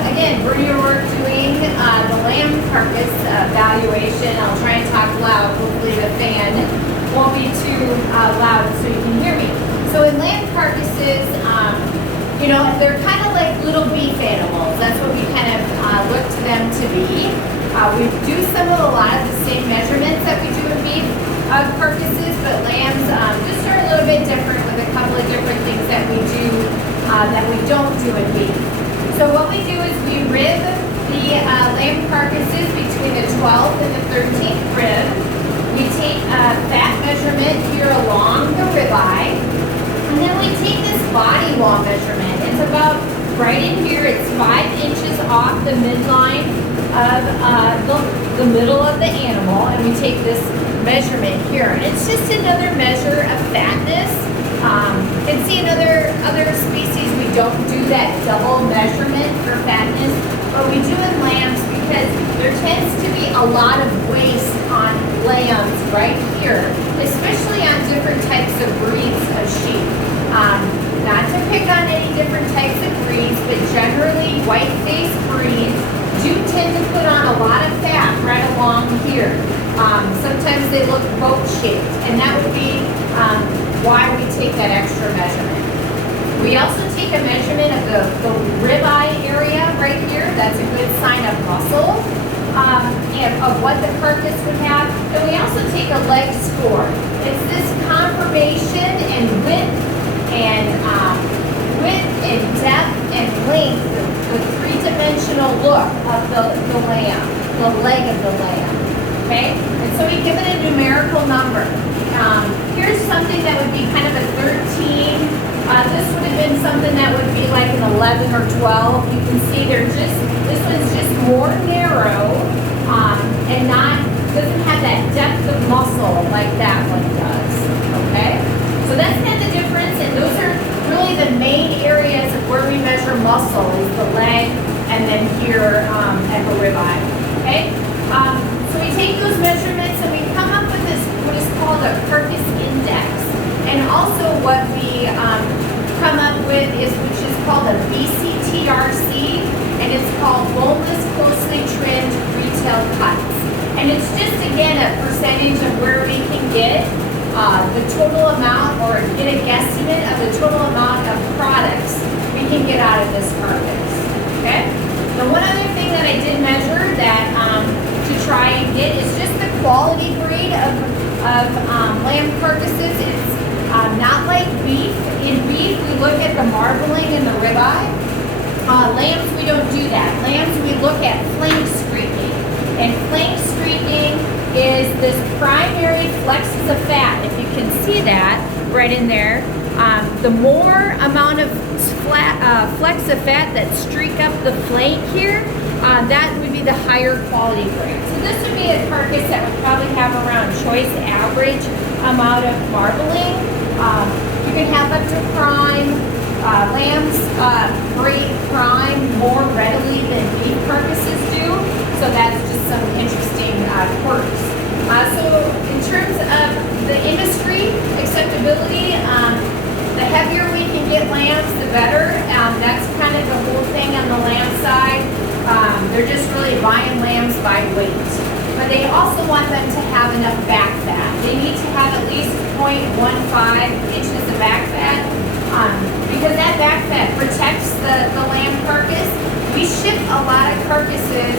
again, we're doing the lamb carcass valuation. I'll try and talk loud. Hopefully the fan won't be too loud so you can hear me. So in lamb carcasses, you know, they're kind of like little beef animals. That's what we kind of look to them to be. We do a lot of the same measurements that we do in beef carcasses, but lambs just are a little bit different with a couple of different things that we do that we don't do in beef. So what we do is we rib the lamb carcasses between the 12th and the 13th rib. We take a fat measurement here along the ribeye, and then we take this body wall measurement. It's about right in here. It's 5 inches off the midline of the middle of the animal, and we take this measurement here. And it's just another measure of fatness. You can see in other species we don't do that double measurement for fatness, but we do in lambs because there tends to be a lot of waste on lambs right here, especially on different types of breeds of sheep. Not to pick on any different types of breeds, but generally white-faced breeds do tend to put on a lot of fat right along here. Sometimes they look boat-shaped, and that would be why we take that extra measurement. We also take a measurement of the ribeye area right here. That's a good sign of muscle and of what the carcass would have. And we also take a leg score. It's this conformation and width and depth and length, the three-dimensional look of the lamb, the leg of the lamb. Okay, and so we give it a numerical number. Here's something that would be kind of a 13. This would have been something that would be like an 11 or 12. You can see this one's just more narrow and doesn't have that depth of muscle like that one does. Okay, so that's kind of the difference, and those are really the main areas of where we measure muscle is the leg and then here at the ribeye. Okay. So we take those measurements and we come up with this, what is called a carcass index. And also what we come up with which is called a BCTRC, and it's called boneless, closely trimmed retail cuts. And it's just, again, a percentage of where we can get the total amount, or get a guesstimate of the total amount of products we can get out of this carcass. Okay? Now, one other thing that I did measure that to try and get is just the quality grade of lamb carcasses. It's not like beef. In beef, we look at the marbling and the ribeye. Lambs, we don't do that. Lambs, we look at flank streaking. And flank streaking is this primary flexes of fat. If you can see that right in there, the more amount of flecks of fat that streak up the flank here, that would be the higher quality grade. So this would be a carcass that would probably have around choice average amount of marbling. You can have up to prime. Lambs breed prime more readily than beef carcasses do. So that's just some interesting quirks. So in terms of the industry acceptability, the heavier we can get lambs, the better. That's kind of the whole thing on the lamb side. They're just really buying lambs by weight. But they also want them to have enough back fat. They need to have at least 0.15 inches of back fat because that back fat protects the lamb carcass. We ship a lot of carcasses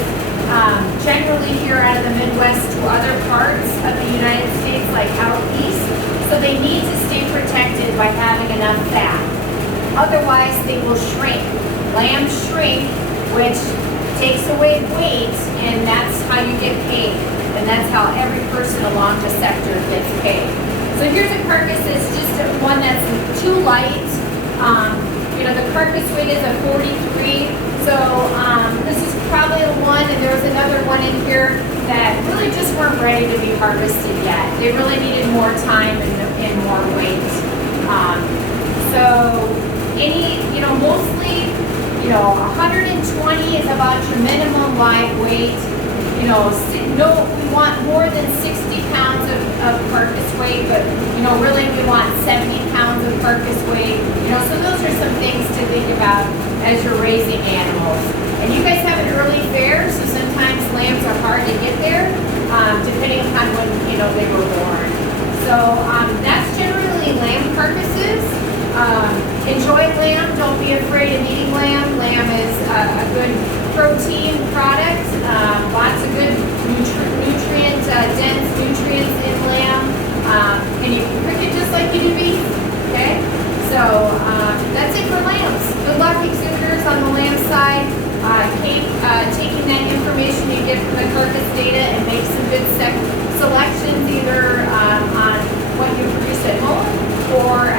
generally here out of the Midwest to other parts of the United States, like out east. So they need to stay protected by having enough fat. Otherwise, they will shrink. Lambs shrink, which takes away weight, and that's how you get paid. And that's how every person along the sector gets paid. So here's a carcass that's just one that's too light. You know, the carcass weight is a 43. So this is probably the one, and there was another one in here that really just weren't ready to be harvested yet. They really needed more time and more weight. So mostly, 120 is about your minimum live weight. We want more than 60 pounds of carcass weight, but really we want 70 pounds of carcass weight. So those are some things to think about as you're raising animals. And you guys have an early fair, so sometimes lambs are hard to get there, depending upon when, you know, they were born. So that's generally lamb carcasses. Enjoy lamb, don't be afraid of eating lamb. Lamb is a good protein product, lots of good dense nutrients in lamb. And you can cook it just like you do beef, okay? So that's it for lambs. Good luck, exhibitors, on the lamb side. Keep taking that information you get from the carcass data and make some good selections, either on what you produce at home or